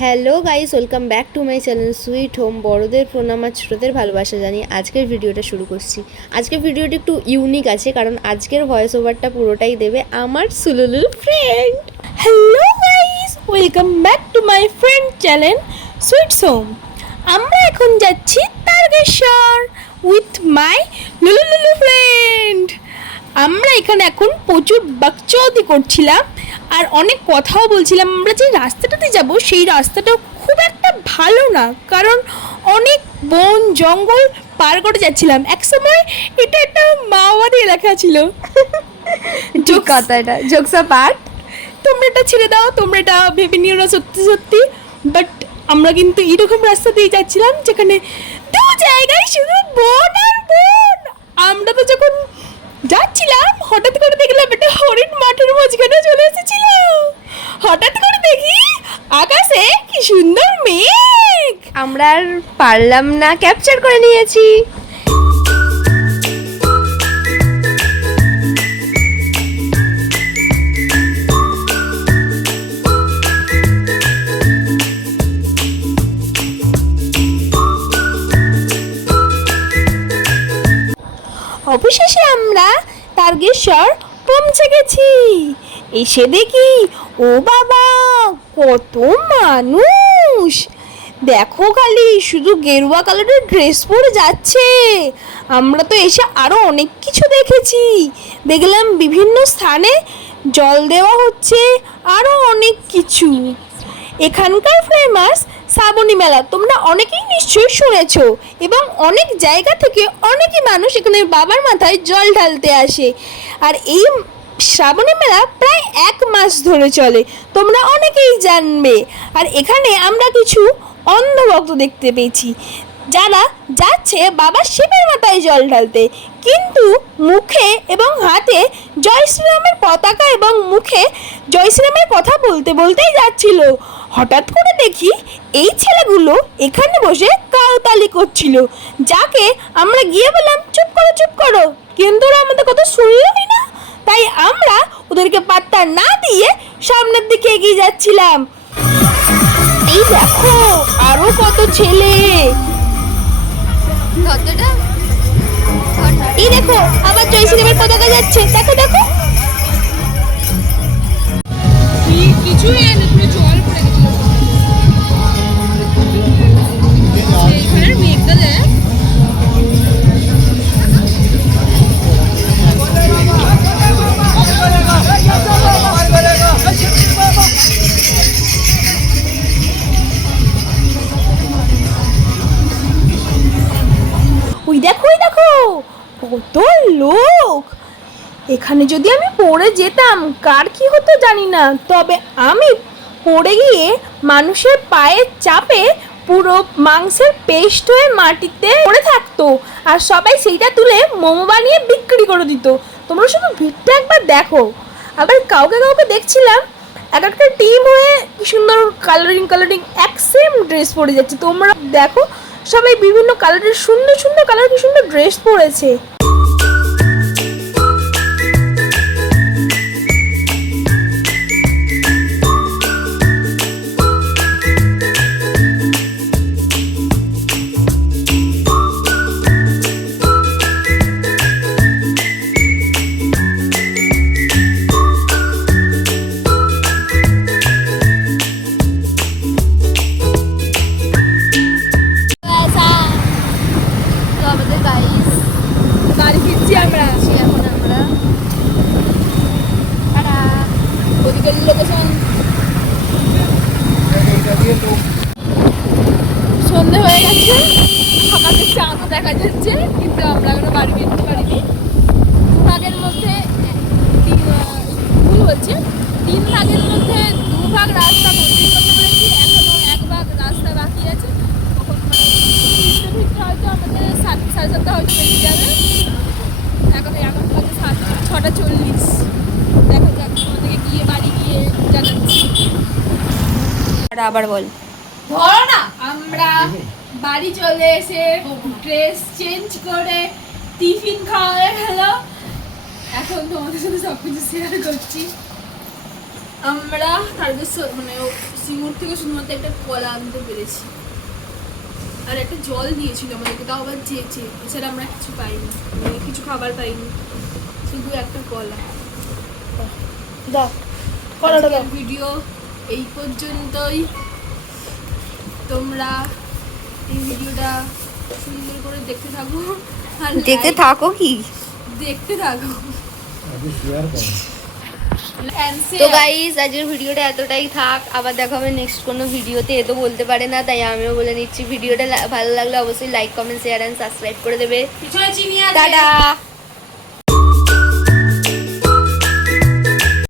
Hello guys, welcome back to my channel sweet home. বড়দের প্রণাম আর ছোটদের ভালোবাসা জানিয়ে আজকের ভিডিওটা শুরু করছি। আজকের ভিডিওটি একটু ইউনিক আছে, কারণ আজকের ভয়েস ওভারটা পুরোটাই দেবে আমার সুলুলু friend. Hello guys, welcome back to my friend channel sweets home. আমরা এখন যাচ্ছি তারকেশ্বর উইথ মাই লুলু ফ্রেন্ড। আমরা এখানে এখন প্রচুর বাকচৌদি করছিলাম আর অনেক কথাও বলছিলাম। আমরা যে রাস্তাটাতে যাব সেই রাস্তাটা খুব একটা ভালো না, কারণ অনেক বন জঙ্গল পার করে যাচ্ছিলাম। একসময় এটা একটা মাওবাদী এলাকা ছিল। এটা জোকসা পার্ট, তোমরা এটা ছেড়ে দাও, তোমরা এটা ভেবে নিও না সত্যি সত্যি। বাট আমরা কিন্তু এরকম রাস্তা দিয়ে যাচ্ছিলাম যেখানে দু জায়গায় শুধু বন আর বন। আমরা তো যখন যাচ্ছিলাম হঠাৎ করে দেখলাম একটা হরিণ মাঠের মাঝখানে চলে এসেছিল। হঠাৎ করে দেখি আকাশে কি সুন্দর মেঘ। আমরা আর পারলাম না, ক্যাপচার করে নিয়েছি। অবশেষে আমরা তারকেশ্বর পৌঁছে গেছি। এসে দেখি ও বাবা, কত মানুষ! দেখো খালি শুধু গেরুয়া কালারের ড্রেস পরে যাচ্ছে। আমরা তো এসে আরও অনেক কিছু দেখেছি। দেখলাম বিভিন্ন স্থানে জল দেওয়া হচ্ছে, আরও অনেক কিছু। এখানকার ফেমাস শ্রাবণী মেলা তোমরা অনেকেই নিশ্চয়ই শুনেছ, এবং অনেক জায়গা থেকে অনেকই মানুষ এখানে বাবার মাথায় জল ঢালতে আসে। আর এই শ্রাবণী মেলা প্রায় 1 মাস ধরে চলে, তোমরা অনেকেই জানবে। আর এখানে আমরা কিছু অন্ধভক্ত দেখতে পেয়েছি যারা যাচ্ছে বাবা শিবের মাথায় জল ঢালতে, কিন্তু মুখে এবং হাতে জয় শ্রীরামের পতাকা এবং মুখে জয় শ্রীরামের কথা বলতে বলতেই যাচ্ছিল। হঠাৎ করে দেখি এই ছেলেগুলো এখানে বসে কাউতালি করছিল, যাকে আমরা গিয়ে বললাম চুপ করো চুপ করো, কিন্তু ওরা আমাদের কথা শুনলই না। তাই আমরা ওদেরকে পাত্তা না দিয়ে সামনের দিকে এগিয়ে যাচ্ছিলাম। এই দেখো আরো কত ছেলে, এই দেখো আবার জয় শ্রীরামের পতাকা যাচ্ছে, দেখো দেখো। কিছুই জল পড়ে গেছিল। মেঘটা দেখ, ওই দেখো ওই দেখো কত লোক। এখানে যদি আমি পড়ে যেতাম কার কি হতো জানি না, তবে আমি পড়ে গিয়ে মানুষের পায়ের চাপে পুরো মাংসের পেস্ট হয়ে মাটিতে পড়ে থাকতো, আর সবাই সেইটা তুলে মোমো বানিয়ে বিক্রি করে দিত। তোমরা শুধু ভিড়টা একবার দেখো। আবার কাউকে কাউকে দেখছিলাম এক একটা টিম হয়ে কি সুন্দর কালারিং এক সেম ড্রেস পরে যাচ্ছে। তোমরা দেখো সবাই বিভিন্ন কালারের সুন্দর সুন্দর কালার কি সুন্দর ড্রেস পরেছে। বাড়ি ফিরছি আমরা, এখন আমরা ওদিকের লোকেশন। সন্ধে হয়ে গেছে, সকালের চাঁদও দেখা যাচ্ছে, কিন্তু আমরা এখনো বাড়ি ফিরতে পারিনি। দুভাগের মধ্যে ভুল হচ্ছে, 3 ভাগের মধ্যে 2 ভাগ রাস্তা কমপ্লিট করতে পেরেছি, এখনো 1 ভাগ রাস্তা বাকি আছে। তখন ফিরতে হয়তো আমাদের 7:30 হয়তো বেরিয়ে যাবে। এখন বাজে 6:40। দেখা যাক, আমাদেরকে গিয়ে বাড়ি গিয়ে জানাচ্ছি। আবার বল, ধরো না, আমরা বাড়ি চলে এসে ড্রেস চেঞ্জ করে টিফিন খাওয়া হয়ে গেল। এখন তোমাদের সাথে সবকিছু শেয়ার করছি। আমরা তারকেশ্বর মানে সিঙ্গুর থেকে শুধুমাত্র একটা কলা আনতে পেরেছি, আর একটা জল দিয়েছিল আমাদেরকে, তাও আবার চেয়েছে। এছাড়া আমরা কিছু পাইনি, মানে কিছু খাবার পাইনি, শুধু একটা কলা। দাও কলাটা দাও। আজকের ভিডিও এই পর্যন্তই। তোমরা এই ভিডিওটা সুন্দর করে দেখতে থাকো, আর দেখতে like- থাকো কি? দেখতে থাকো। And share. তো গাইস আজকের ভিডিওটা এতটাই থাক, আবার দেখা হবে নেক্সট কোনো ভিডিওতে। এ তো বলতে পারে না, তাই আমিও বলে নিচ্ছি, ভিডিওটা ভালো লাগলে অবশ্যই like comment share and subscribe করে দেবে। পিছনে চিনি আছে। টাটা।